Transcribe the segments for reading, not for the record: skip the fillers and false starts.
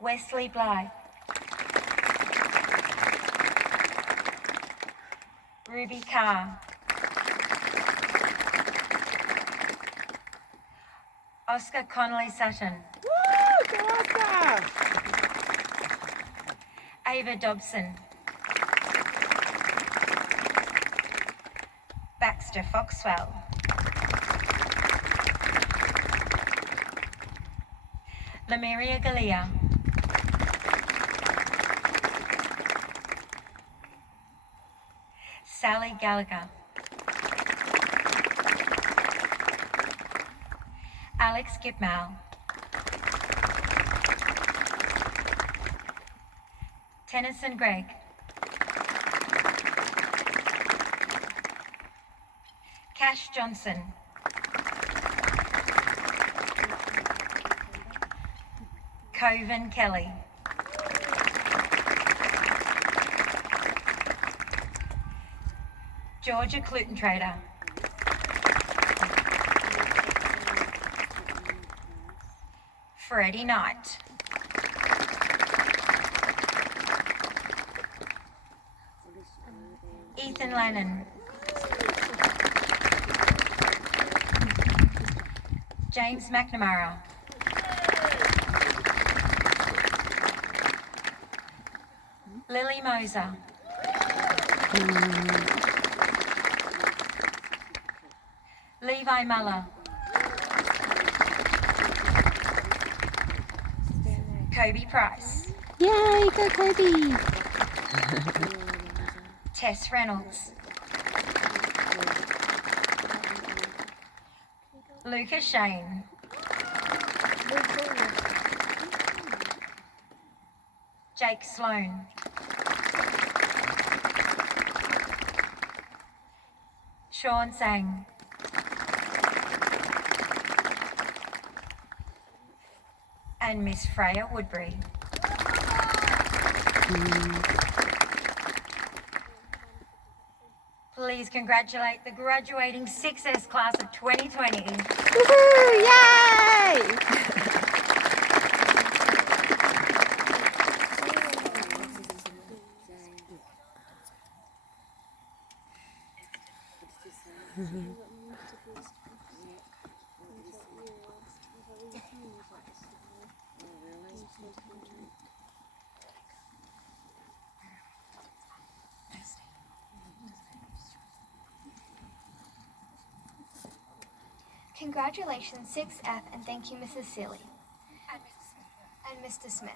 Wesley Blythe. Ruby Carr. Oscar Connolly Sutton. Woo! Go Oscar! Ava Dobson. Baxter Foxwell. Lemeria Galea. Sally Gallagher. Alex Gipmal. Tennyson Gregg. Cash Johnson. Coven Kelly. Georgia Clutentrader. Freddie Knight. Ethan Lennon. James McNamara. Lily Moser. Levi Muller. Kobe Price. Yay, go Kobe! Tess Reynolds. Lucas Shane. Jake Sloan. Sean Sang. And Miss Freya Woodbury. Please congratulate the graduating 6S class of 2020. Woohoo! Yay! Congratulations, 6F, and thank you, Mrs. Seeley. And Mr. Smith.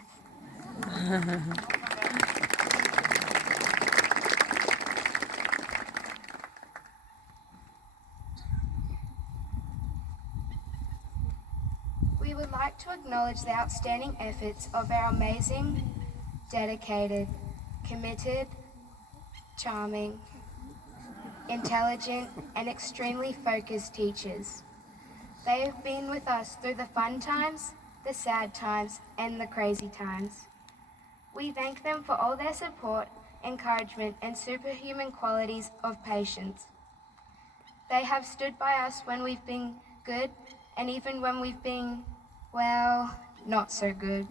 We would like to acknowledge the outstanding efforts of our amazing, dedicated, committed, charming, intelligent, and extremely focused teachers. They have been with us through the fun times, the sad times, and the crazy times. We thank them for all their support, encouragement, and superhuman qualities of patience. They have stood by us when we've been good, and even when we've been, well, not so good.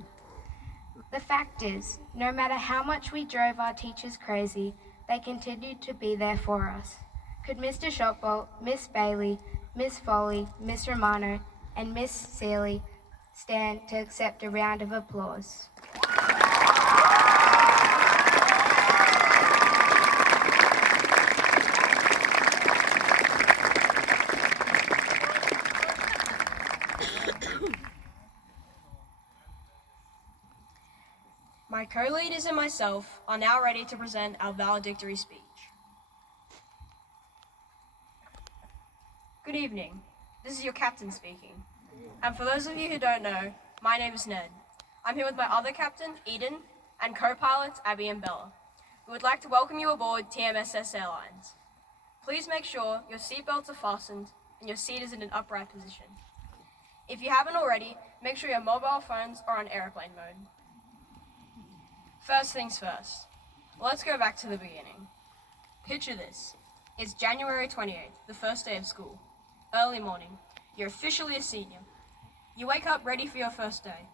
The fact is, no matter how much we drove our teachers crazy, they continued to be there for us. Could Mr. Shotbolt, Miss Bailey, Miss Foley, Miss Romano, and Miss Seeley stand to accept a round of applause? My co-leaders and myself are now ready to present our valedictory speech. Good evening. This is your captain speaking. And for those of you who don't know, my name is Ned. I'm here with my other captain, Eden, and co-pilots, Abby and Bella. We would like to welcome you aboard TMSS Airlines. Please make sure your seatbelts are fastened and your seat is in an upright position. If you haven't already, make sure your mobile phones are on airplane mode. First things first, let's go back to the beginning. Picture this. It's January 28th, the first day of school. Early morning. You're officially a senior. You wake up ready for your first day.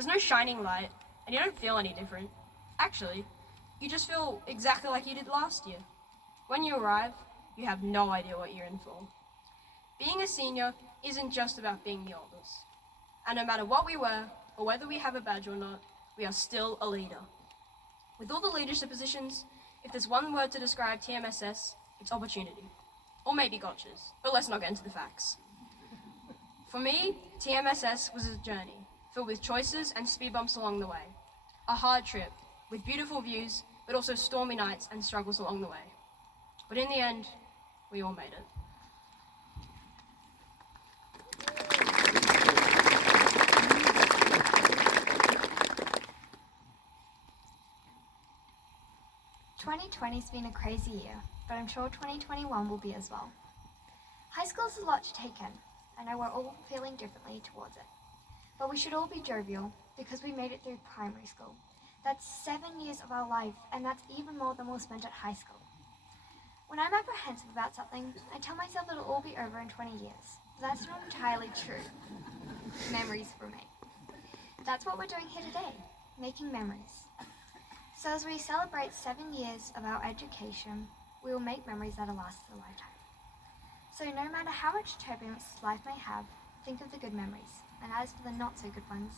There's no shining light, and you don't feel any different. Actually, you just feel exactly like you did last year. When you arrive, you have no idea what you're in for. Being a senior isn't just about being the oldest. And no matter what we wear, or whether we have a badge or not, we are still a leader. With all the leadership positions, if there's one word to describe TMSS, it's opportunity. Or maybe gotchas, but let's not get into the facts. For me, TMSS was a journey, filled with choices and speed bumps along the way. A hard trip, with beautiful views, but also stormy nights and struggles along the way. But in the end, we all made it. "2020's been a crazy year, but I'm sure 2021 will be as well. High school is a lot to take in. I know we're all feeling differently towards it. But we should all be jovial because we made it through primary school. That's 7 years of our life, and that's even more than we'll spend at high school. When I'm apprehensive about something, I tell myself it'll all be over in 20 years. But that's not entirely true. Memories for me. That's what we're doing here today, making memories. So as we celebrate 7 years of our education, we will make memories that'll last a lifetime. So no matter how much turbulence life may have, think of the good memories. And as for the not so good ones,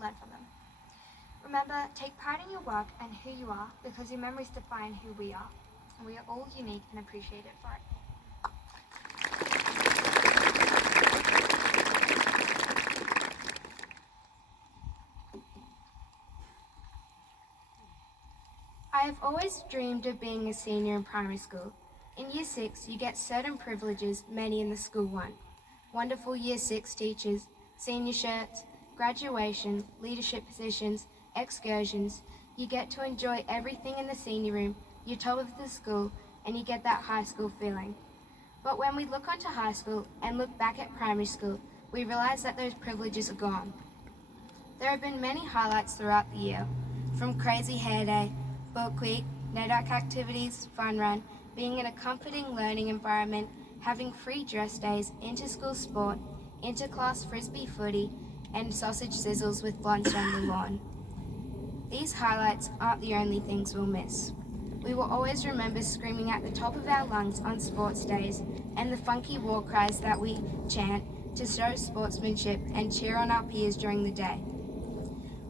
learn from them. Remember, take pride in your work and who you are, because your memories define who we are. And we are all unique and appreciated for it. I have always dreamed of being a senior in primary school. In Year 6, you get certain privileges many in the school want. Wonderful Year 6 teachers, senior shirts, graduation, leadership positions, excursions. You get to enjoy everything in the senior room, you're top of the school, and you get that high school feeling. But when we look onto high school and look back at primary school, we realize that those privileges are gone. There have been many highlights throughout the year, from crazy hair day, book week, NEDAC activities, fun run, being in a comforting learning environment, having free dress days, inter-school sport, inter-class frisbee footy, and sausage sizzles with blunts on the lawn. These highlights aren't the only things we'll miss. We will always remember screaming at the top of our lungs on sports days and the funky war cries that we chant to show sportsmanship and cheer on our peers during the day.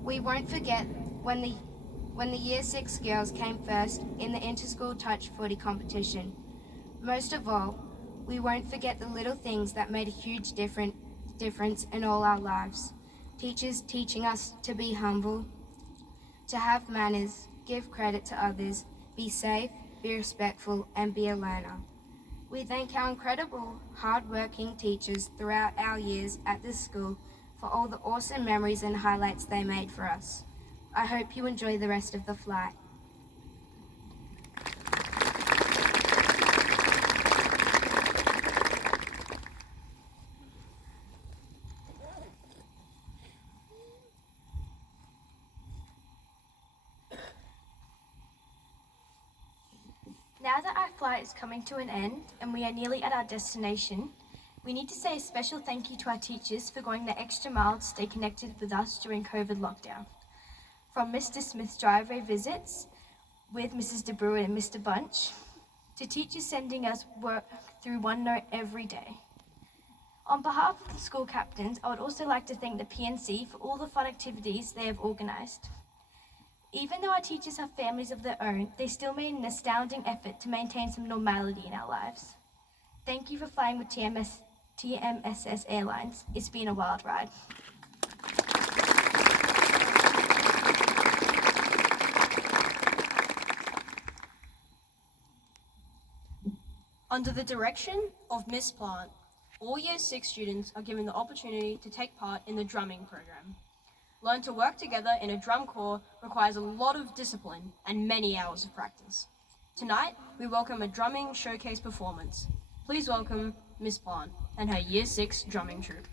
We won't forget when the Year 6 girls came first in the inter-school touch footy competition. Most of all, we won't forget the little things that made a huge difference in all our lives. Teachers teaching us to be humble, to have manners, give credit to others, be safe, be respectful, and be a learner. We thank our incredible, hard-working teachers throughout our years at this school for all the awesome memories and highlights they made for us. I hope you enjoy the rest of the flight. Now that our flight is coming to an end and we are nearly at our destination, we need to say a special thank you to our teachers for going the extra mile to stay connected with us during COVID lockdown. From Mr. Smith's driveway visits with Mrs. DeBruin and Mr. Bunch, to teachers sending us work through OneNote every day. On behalf of the school captains, I would also like to thank the PNC for all the fun activities they have organised. Even though our teachers have families of their own, they still made an astounding effort to maintain some normality in our lives. Thank you for flying with TMSS Airlines. It's been a wild ride. Under the direction of Miss Plant, all Year 6 students are given the opportunity to take part in the drumming program. Learn to work together in a drum corps requires a lot of discipline and many hours of practice. Tonight, we welcome a drumming showcase performance. Please welcome Miss Plant and her Year 6 drumming troupe.